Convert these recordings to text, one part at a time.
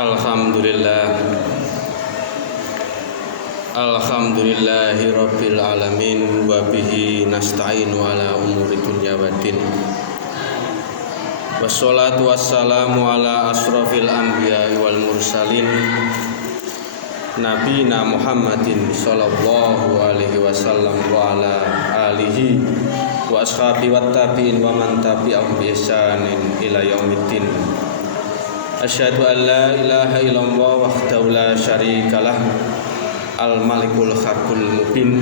Alhamdulillah. Alhamdulillahi rabbil alamin wa bihi nasta'inu ala umuri dunya waddin. Wassalatu wassalamu ala asrofil anbiya'i wal mursalin Nabina Muhammadin sallallahu alaihi wasallam wa ala alihi wa ashabi wa tabi'in wa man tabi'ahum bi ihsanin ila yaumiddin. Asyhadu an la ilaha illallah wahdahu la syarikalah al-malikul haqqul mubin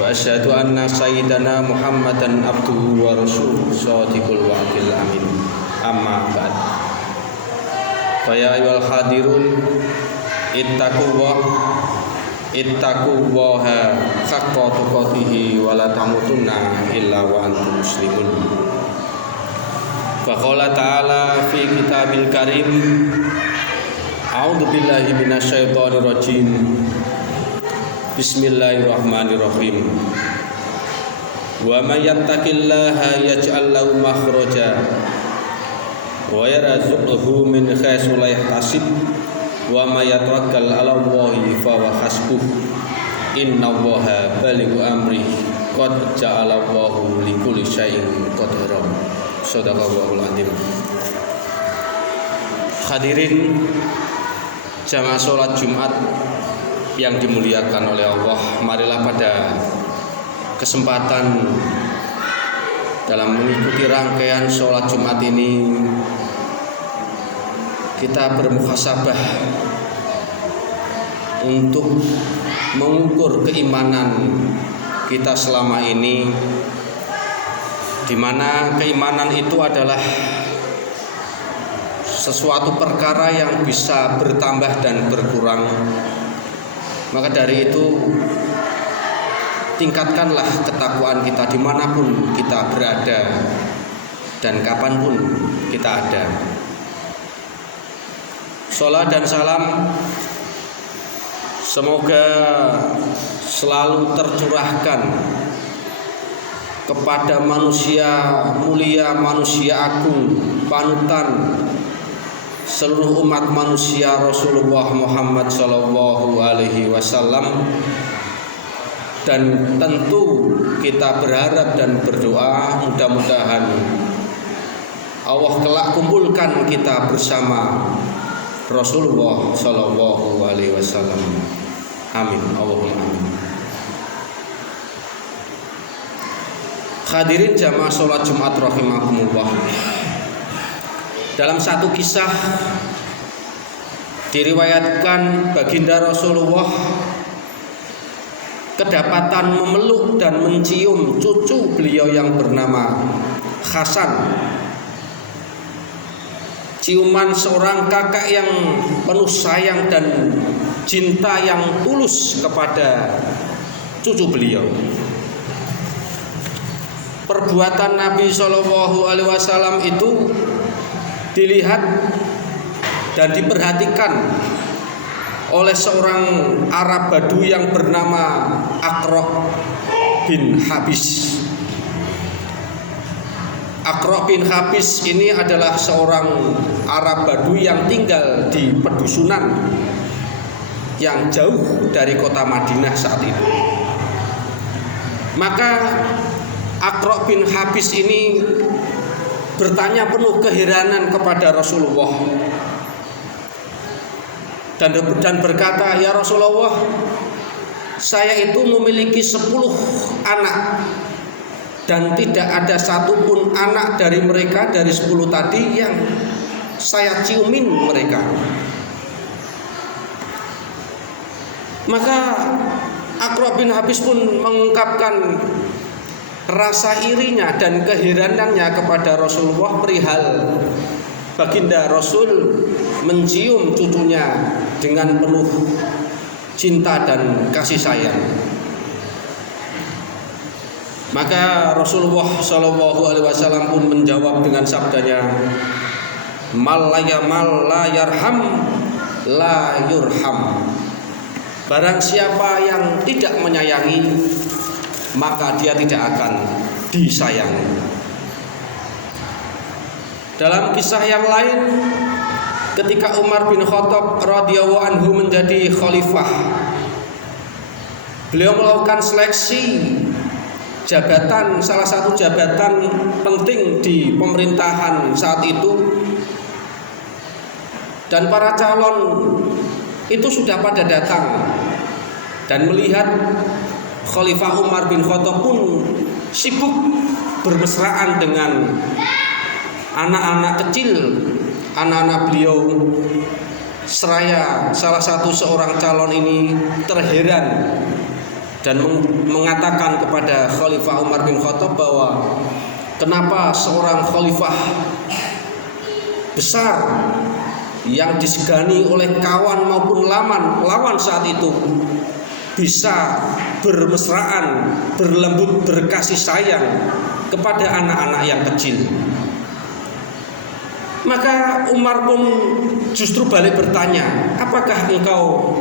wa asyhadu anna sayyidana Muhammadan abduhu wa rasuluhu shadiqul wa'dil amin. Amma ba'd. Fa ya ayyuhal hadirun ittaqullaha haqqa tuqatih wa la tamutunna illa wa antum muslimun. Faqala ta'ala fi kitabil karim A'udzu billahi minasyaitonir rajim. Bismillahirrahmanirrahim. Wa may yattaqillaha yaj'al lahu makhraja wa yarzuqhu min haitsu la yahtasib wa may yatawakkal 'ala Allahi fa huwa hasbuh innallaha balighu amrihi qad ja'ala Allahu likulli syai'in qadara. Shadaqallahul adzim. Hadirin jamaah sholat Jumat yang dimuliakan oleh Allah, marilah pada kesempatan dalam mengikuti rangkaian sholat Jumat ini kita bermuhasabah untuk mengukur keimanan kita selama ini, di mana keimanan itu adalah sesuatu perkara yang bisa bertambah dan berkurang. Maka dari itu tingkatkanlah ketakwaan kita dimanapun kita berada dan kapanpun kita ada. Salat dan salam semoga selalu tercurahkan kepada manusia mulia, manusia agung, panutan seluruh umat manusia, Rasulullah Muhammad sallallahu alaihi wasallam. Dan tentu kita berharap dan berdoa mudah-mudahan Allah kelak kumpulkan kita bersama Rasulullah sallallahu alaihi wasallam. Amin. Allahumma amin. Hadirin jamaah sholat Jumat rahimakumullah. Dalam satu kisah diriwayatkan baginda Rasulullah kedapatan memeluk dan mencium cucu beliau yang bernama Hasan. Ciuman seorang kakak yang penuh sayang dan cinta yang tulus kepada cucu beliau. Perbuatan Nabi Shallallahu Alaihi Wasallam itu dilihat dan diperhatikan oleh seorang Arab Badu yang bernama Aqra' bin Habis. Aqra' bin Habis ini adalah seorang Arab Badu yang tinggal di pedusunan yang jauh dari kota Madinah saat itu. Maka Aqra' bin Habis ini bertanya penuh keheranan kepada Rasulullah dan berkata, "Ya Rasulullah, saya itu memiliki 10 anak dan tidak ada satupun anak dari mereka dari 10 tadi yang saya ciumin mereka." Maka Aqra' bin Habis pun mengungkapkan rasa irinya dan keheranannya kepada Rasulullah perihal baginda Rasul mencium cucunya dengan penuh cinta dan kasih sayang. Maka Rasulullah Shallallahu Alaihi Wasallam pun menjawab dengan sabdanya, "Mal la yarham la yurham." Barang siapa yang tidak menyayangi, maka dia tidak akan disayangi. Dalam kisah yang lain, ketika Umar bin Khattab radhiyallahu anhu menjadi khalifah, beliau melakukan seleksi jabatan, salah satu jabatan penting di pemerintahan saat itu, dan para calon itu sudah pada datang dan melihat Khalifah Umar bin Khattab pun sibuk bermesraan dengan anak-anak kecil, anak-anak beliau. Seraya salah satu seorang calon ini terheran dan mengatakan kepada Khalifah Umar bin Khattab bahwa kenapa seorang khalifah besar yang disegani oleh kawan maupun lawan saat itu bisa bermesraan, berlembut, berkasih sayang kepada anak-anak yang kecil. Maka Umar pun justru balik bertanya, apakah engkau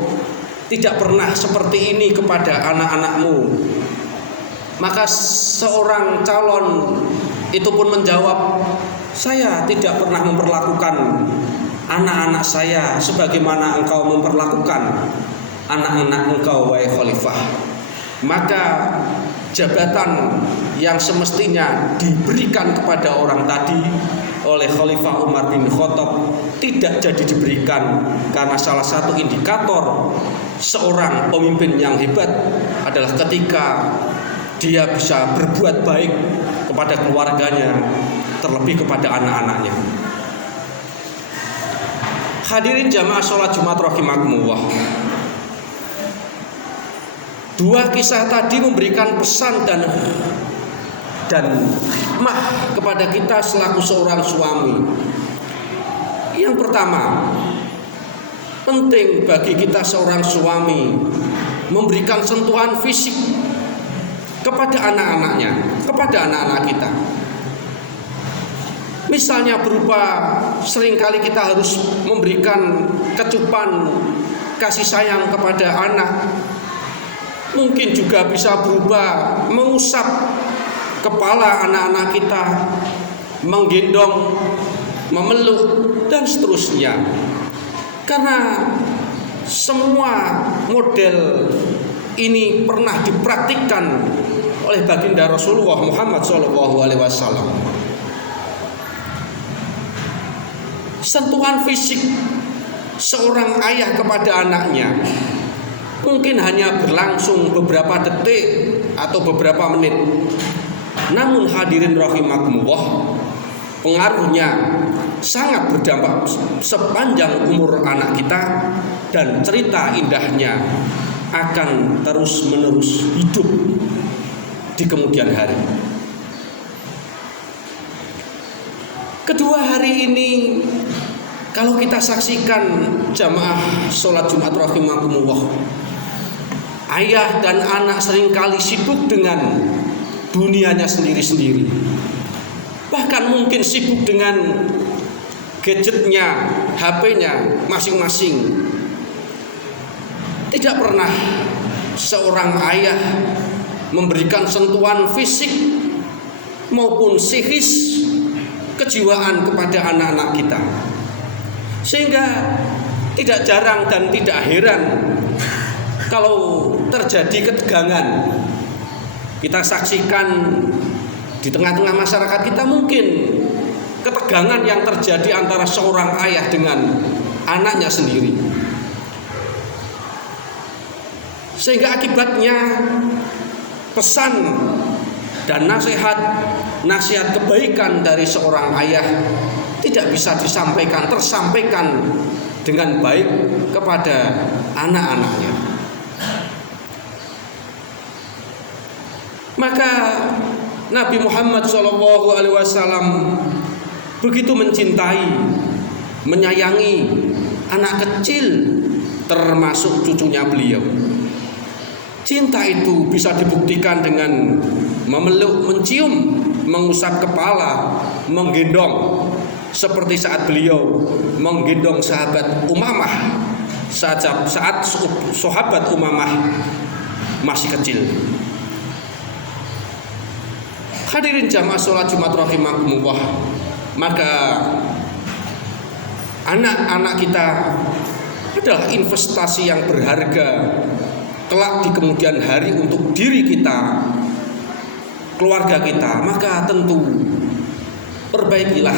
tidak pernah seperti ini kepada anak-anakmu? Maka seorang calon itu pun menjawab, saya tidak pernah memperlakukan anak-anak saya sebagaimana engkau memperlakukan anak-anak engkau, wahai khalifah. Maka jabatan yang semestinya diberikan kepada orang tadi oleh Khalifah Umar bin Khattab tidak jadi diberikan, karena salah satu indikator seorang pemimpin yang hebat adalah ketika dia bisa berbuat baik kepada keluarganya, terlebih kepada anak-anaknya. Hadirin jamaah sholat Jumat rahimakumullah. Dua kisah tadi memberikan pesan dan hikmah kepada kita selaku seorang suami. Yang pertama, penting bagi kita seorang suami memberikan sentuhan fisik kepada anak-anaknya, kepada anak-anak kita. Misalnya berupa seringkali kita harus memberikan kecupan kasih sayang kepada anak. Mungkin juga bisa berupa mengusap kepala anak-anak kita, menggendong, memeluk, dan seterusnya. Karena semua model ini pernah dipraktikkan oleh baginda Rasulullah Muhammad SAW. Sentuhan fisik seorang ayah kepada anaknya mungkin hanya berlangsung beberapa detik atau beberapa menit. Namun hadirin rahimakumullah, pengaruhnya sangat berdampak sepanjang umur anak kita, dan cerita indahnya akan terus-menerus hidup di kemudian hari. Kedua, hari ini kalau kita saksikan jamaah sholat Jumat rahimakumullah, ayah dan anak seringkali sibuk dengan dunianya sendiri-sendiri. Bahkan mungkin sibuk dengan gadgetnya, HP-nya masing-masing. Tidak pernah seorang ayah memberikan sentuhan fisik maupun psikis, kejiwaan kepada anak-anak kita. Sehingga tidak jarang dan tidak heran kalau terjadi ketegangan. Kita saksikan di tengah-tengah masyarakat kita mungkin ketegangan yang terjadi antara seorang ayah dengan anaknya sendiri. Sehingga akibatnya pesan dan nasihat kebaikan dari seorang ayah tidak bisa tersampaikan dengan baik kepada anak-anaknya. Maka Nabi Muhammad SAW begitu mencintai, menyayangi anak kecil, termasuk cucunya beliau. Cinta itu bisa dibuktikan dengan memeluk, mencium, mengusap kepala, menggendong, seperti saat beliau menggendong sahabat Umamah saat sahabat Umamah masih kecil. Hadirin jamaah sholat Jumat rahimakumullah, maka Anak-anak kita adalah investasi yang berharga kelak di kemudian hari untuk diri kita, keluarga kita. Maka tentu perbaikilah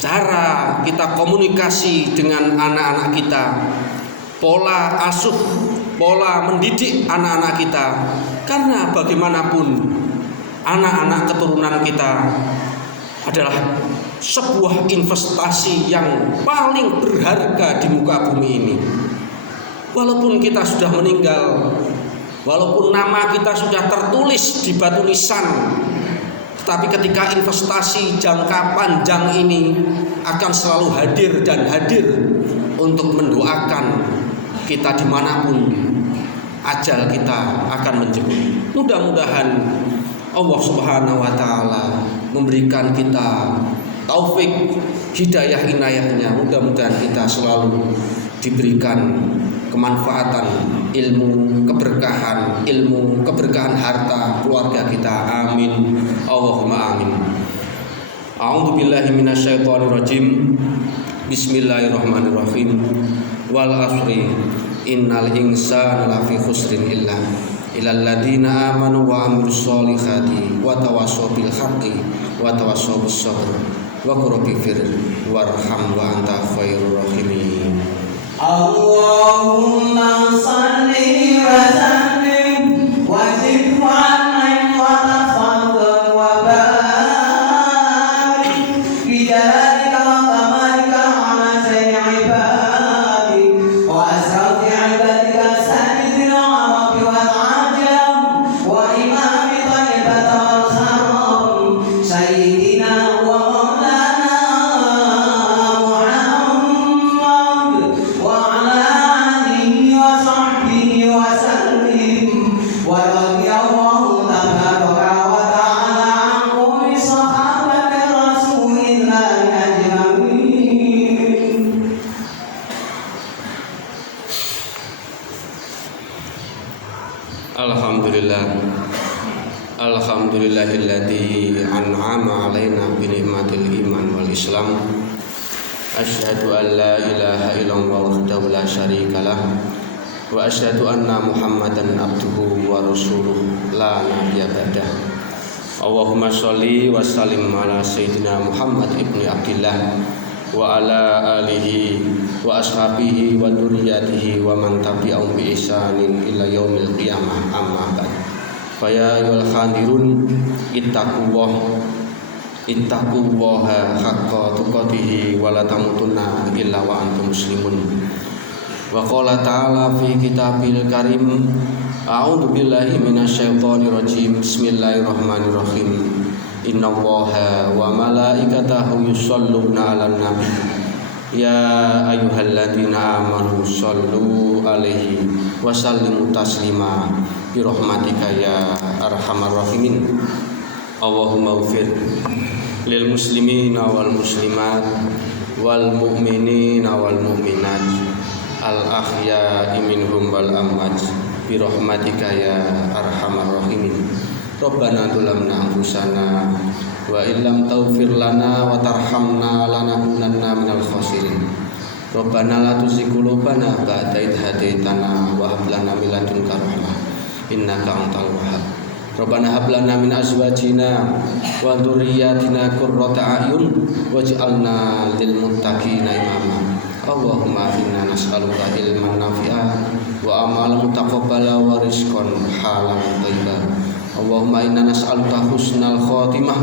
cara kita komunikasi dengan anak-anak kita, pola asuh, pola mendidik anak-anak kita. Karena bagaimanapun anak-anak keturunan kita adalah sebuah investasi yang paling berharga di muka bumi ini. Walaupun kita sudah meninggal, walaupun nama kita sudah tertulis di batu nisan, tetapi ketika investasi jangka panjang ini akan selalu hadir dan hadir untuk mendoakan kita dimanapun ajal kita akan menjemput. Mudah-mudahan Allah Subhanahu wa Ta'ala memberikan kita taufik, hidayah, inayahnya. Mudah-mudahan kita selalu diberikan kemanfaatan ilmu, keberkahan harta keluarga kita. Amin, Allahumma amin. A'udzu billahi minasyaitonir rajim. Bismillahirrahmanirrahim. Wal asri innal insana lafi khusrin illa illal ladzina amanu wa amilus solihati wa tawassaw bil haqqi wa tawassaw bis sabr wa qul rabbifir warham wa anta khairur rahimin. Allahumma salli wa sallim wa zid wa an'im wa tafaddal wa barik bi jalalika wa kamalika ala sayyidi ibadi wa asrafi ibadika sayyidil arabi wal ajam wa imami tayyibata wal kharam sayyidina wa maulana Muhammad wa ala alihi wa sahbihi wa sallim wa radiyallahu tabaraka wa ta'ala an kulli sahabati rasulillahi ajma'in. Alhamdulillahilladzi an'ama alaina bi ni'matil iman wal islam. Asyhadu an la ilaha illallah wahdahu la syarikalah wa asyhadu anna Muhammadan abduhu wa rasuluh la nabiyya ba'dah. Allahumma sholli wa sallim ala sayyidina Muhammad ibni Abdillah wa ala alihi wa ashabihi wa dzurriyyatihi wa man tabi'ahum bi ihsanin ila yaumil qiyamah. Amma ba'd. Fa ya ayyuhal khadirun ittaqullaha haqqa tuqatih wa la tamutunna illa wa antum muslimun. Wa qala ta'ala fi kitabil karim, a'udzu billahi minasyaitonir rajim. Bismillahirrahmanirrahim. Innallaha wa malaikatahu yusholluna 'alan nabi ya ayyuhalladzina amanu shollu 'alaihi wa sallimu taslima bi rahmatika ya arhamar rahimin. Allahumma ighfir lil muslimina wal muslimat wal mu'minina wal mu'minat al ahya'i minhum wal amwat bi rahmatika ya arhamar rahimin. Rabbana dzalamna anfusana wa illam taghfir lana wa tarhamna lanakunanna minal khasirin. Rabbana la tuzigh qulubana ba'da idh hadaitana wa hab lana min ladunka rahmah innaka antal wahhab. Rabbana hab lana min azwajina wa dzurriyyatina qurrata a'yun waj'alna lil muttaqina imama. Allahumma inna nas'aluka ilman nafi'a wa amalan mutaqabbala wa rizqan halalan thayyiban. Allahumma inna nas'aluka husnal khotimah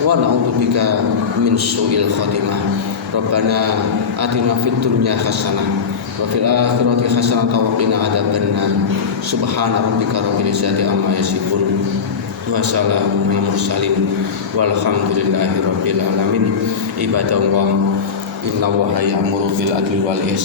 wa na'udzubika min su'il khotimah. Rabbana atina fid dunya hasanah wa fil akhirati hasanah wa qina adzabannar. Subhana rabbika rabbil izzati amma yasifun wa salamun alal mursalin walhamdulillahi rabbil alamin. Ibadallah, innallaha ya'muru bil adli wal ihsan